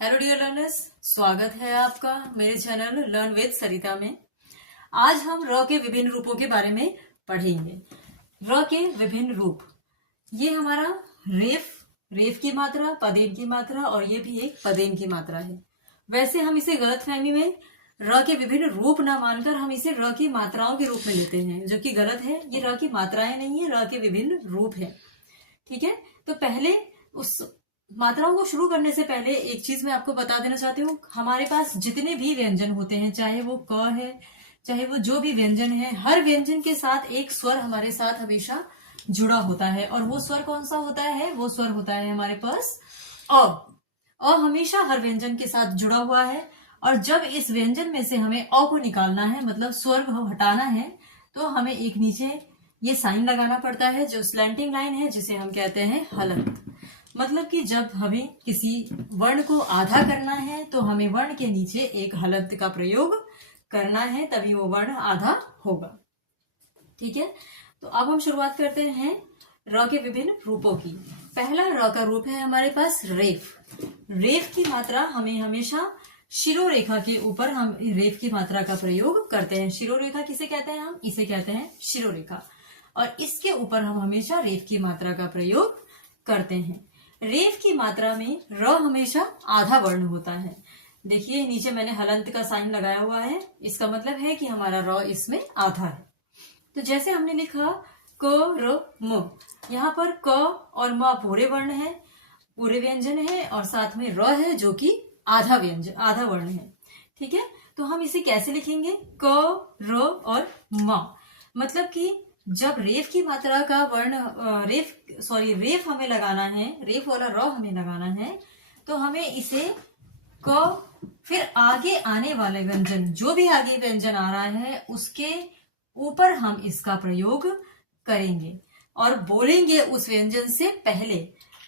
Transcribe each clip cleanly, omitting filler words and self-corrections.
Hello dear learners, स्वागत है आपका मेरे चैनल लर्न विद सरिता में। आज हम र के विभिन्न रूपों के बारे में पढ़ेंगे। र के विभिन्न रूप, ये हमारा रेफ की मात्रा, पदेन की मात्रा और ये भी एक पदेन की मात्रा है। वैसे हम इसे गलतफहमी में र के विभिन्न रूप ना मानकर हम इसे र की मात्राओं के रूप में लेते हैं, जो कि गलत है। ये र की मात्राएं नहीं है, र के विभिन्न रूप है। ठीक है, तो पहले उस मात्राओं को शुरू करने से पहले एक चीज मैं आपको बता देना चाहती हूँ। हमारे पास जितने भी व्यंजन होते हैं, चाहे वो क है, चाहे वो जो भी व्यंजन है, हर व्यंजन के साथ एक स्वर हमारे साथ हमेशा जुड़ा होता है। और वो स्वर कौन सा होता है? वो स्वर होता है हमारे पास अ हमेशा हर व्यंजन के साथ जुड़ा हुआ है। और जब इस व्यंजन में से हमें अ को निकालना है, मतलब स्वर को हटाना है, तो हमें एक नीचे ये साइन लगाना पड़ता है, जो स्लैंटिंग लाइन है, जिसे हम कहते हैं हलंत। मतलब कि जब हमें किसी वर्ण को आधा करना है तो हमें वर्ण के नीचे एक हलंत का प्रयोग करना है, तभी वो वर्ण आधा होगा। ठीक है, तो अब हम शुरुआत करते हैं र के विभिन्न रूपों की। पहला र का रूप है हमारे पास रेफ। रेफ की मात्रा हमें हमेशा शिरोरेखा के ऊपर हम रेफ की मात्रा का प्रयोग करते हैं। शिरोरेखा किसे कहते हैं? हम इसे कहते हैं शिरोरेखा। और इसके ऊपर हम हमेशा रेफ की मात्रा का प्रयोग करते हैं। रेफ की मात्रा में र हमेशा आधा वर्ण होता है। देखिए नीचे मैंने हलंत का साइन लगाया हुआ है, इसका मतलब है कि हमारा र इसमें आधा है। तो जैसे हमने लिखा क र म, यहाँ पर क और म पूरे वर्ण है, पूरे व्यंजन है, और साथ में र है जो कि आधा वर्ण है। ठीक है, तो हम इसे कैसे लिखेंगे? क र और म। मतलब कि जब रेफ की मात्रा का वर्ण रेफ हमें लगाना है, रेफ वाला र हमें लगाना है, तो हमें इसे क, फिर आगे आने वाले व्यंजन, जो भी आगे व्यंजन आ रहा है उसके ऊपर हम इसका प्रयोग करेंगे और बोलेंगे उस व्यंजन से पहले।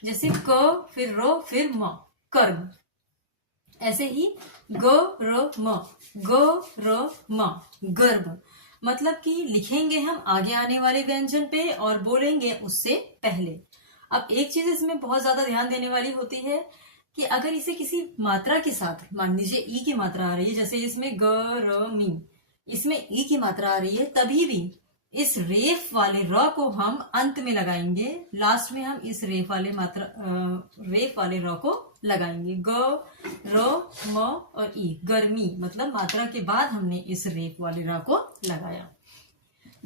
जैसे क, फिर र, फिर म, कर्म। ऐसे ही ग र म, ग र म, गर्भ। मतलब कि लिखेंगे हम आगे आने वाले व्यंजन पे और बोलेंगे उससे पहले। अब एक चीज इसमें बहुत ज्यादा ध्यान देने वाली होती है कि अगर इसे किसी मात्रा के साथ, मान लीजिए ई की मात्रा आ रही है, जैसे इसमें ग र मी, इसमें ई की मात्रा आ रही है, तभी भी इस रेफ वाले र को हम अंत में लगाएंगे। लास्ट में हम इस रेफ वाले र को लगाएंगे। ग र म और ई, गर्मी, मतलब मात्रा के बाद हमने इस रेफ वाले र को लगाया।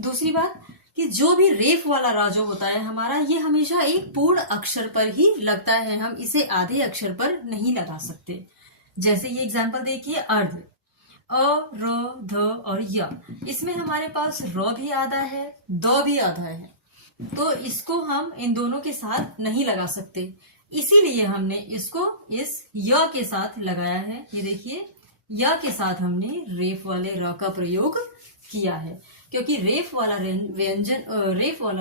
दूसरी बात कि जो भी रेफ वाला रा जो होता है हमारा, ये हमेशा एक पूर्ण अक्षर पर ही लगता है, हम इसे आधे अक्षर पर नहीं लगा सकते। जैसे ये एग्जाम्पल देखिए, अर्ध, अ र ध और य, इसमें हमारे पास र भी आधा है, द भी आधा है, तो इसको हम इन दोनों के साथ नहीं लगा सकते। इसीलिए हमने इसको इस य के साथ लगाया है। ये देखिए, य के साथ हमने रेफ वाले र का प्रयोग किया है, क्योंकि रेफ वाला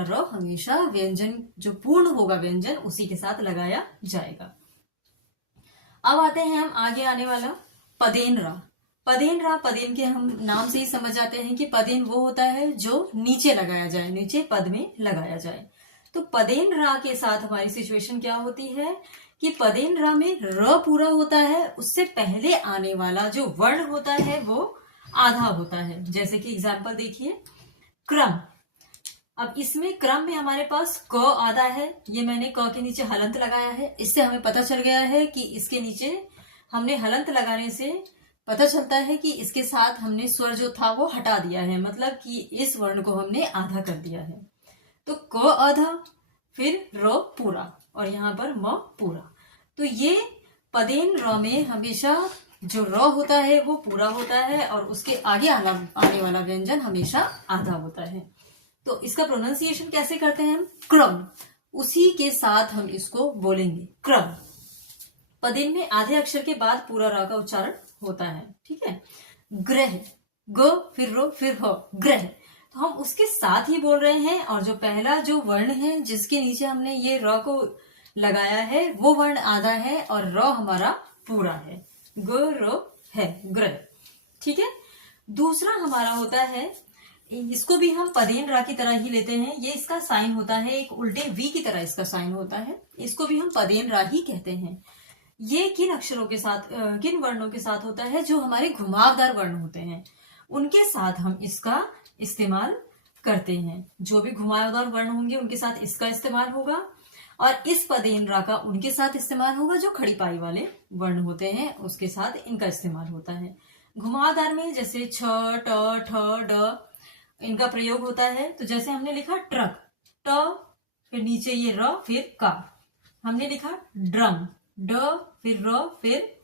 र हमेशा व्यंजन जो पूर्ण होगा व्यंजन, उसी के साथ लगाया जाएगा। अब आते हैं हम आगे आने वाला पदेन रा। पदेन के हम नाम से ही समझ जाते हैं कि पदेन वो होता है जो नीचे लगाया जाए, नीचे पद में लगाया जाए। तो पदेन रा के साथ हमारी सिचुएशन क्या होती है कि पदेन रा में र पूरा होता है, उससे पहले आने वाला जो वर्ण होता है वो आधा होता है। जैसे कि एग्जाम्पल देखिए, क्रम। अब इसमें क्रम में हमारे पास क आधा है, ये मैंने क के नीचे हलंत लगाया है। इससे हमें पता चल गया है कि इसके नीचे हमने हलंत लगाने से पता चलता है कि इसके साथ हमने स्वर जो था वो हटा दिया है, मतलब कि इस वर्ण को हमने आधा कर दिया है। तो क आधा, फिर र पूरा, और यहाँ पर म पूरा। तो ये पदेन र में हमेशा जो र होता है वो पूरा होता है और उसके आगे आने वाला व्यंजन हमेशा आधा होता है। तो इसका प्रोनाउंसिएशन कैसे करते हैं हम? क्रम, उसी के साथ हम इसको बोलेंगे, क्रम। पदेन में आधे अक्षर के बाद पूरा र का उच्चारण होता है। ठीक है, ग्रह, ग फिर रो फिर ह, ग्रह, तो हम उसके साथ ही बोल रहे हैं। और जो पहला जो वर्ण है जिसके नीचे हमने ये र को लगाया है, वो वर्ण आधा है और र हमारा पूरा है, ग र है, ग्रह। ठीक है, दूसरा हमारा होता है, इसको भी हम पदेन रा की तरह ही लेते हैं। ये इसका साइन होता है एक उल्टे वी की तरह, इसका साइन होता है, इसको भी हम पदेन रा ही कहते हैं। ये किन अक्षरों के साथ किन वर्णों के साथ होता है? जो हमारे घुमावदार वर्ण होते हैं उनके साथ हम इसका इस्तेमाल करते हैं। जो भी घुमावदार वर्ण होंगे उनके साथ इसका इस्तेमाल होगा, और इस पदेन रा का उनके साथ इस्तेमाल होगा जो खड़ी पाई वाले वर्ण होते हैं, उसके साथ इनका इस्तेमाल होता है। घुमावदार में जैसे छ, ट, ठ, ड इनका प्रयोग होता है। तो जैसे हमने लिखा ट्रक, ट, फिर नीचे ये र, फिर का। हमने लिखा ड्रम, ड, फिर र, फिर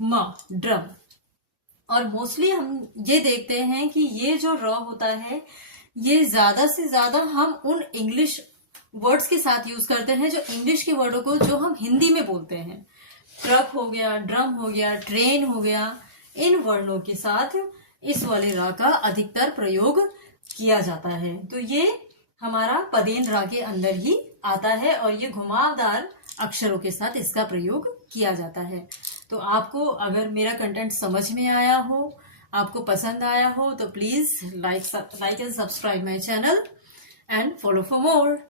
म, ड्रम। और मोस्टली हम ये देखते हैं कि ये जो र होता है ये ज्यादा से ज्यादा हम उन इंग्लिश वर्ड्स के साथ यूज करते हैं, जो इंग्लिश के वर्डों को जो हम हिंदी में बोलते हैं। ट्रक हो गया, ड्रम हो गया, ट्रेन हो गया, इन वर्णों के साथ इस वाले रा का अधिकतर प्रयोग किया जाता है। तो ये हमारा पदेन रा के अंदर ही आता है, और ये घुमावदार अक्षरों के साथ इसका प्रयोग किया जाता है। तो आपको अगर मेरा कंटेंट समझ में आया हो, आपको पसंद आया हो, तो please like and subscribe my channel and follow for more.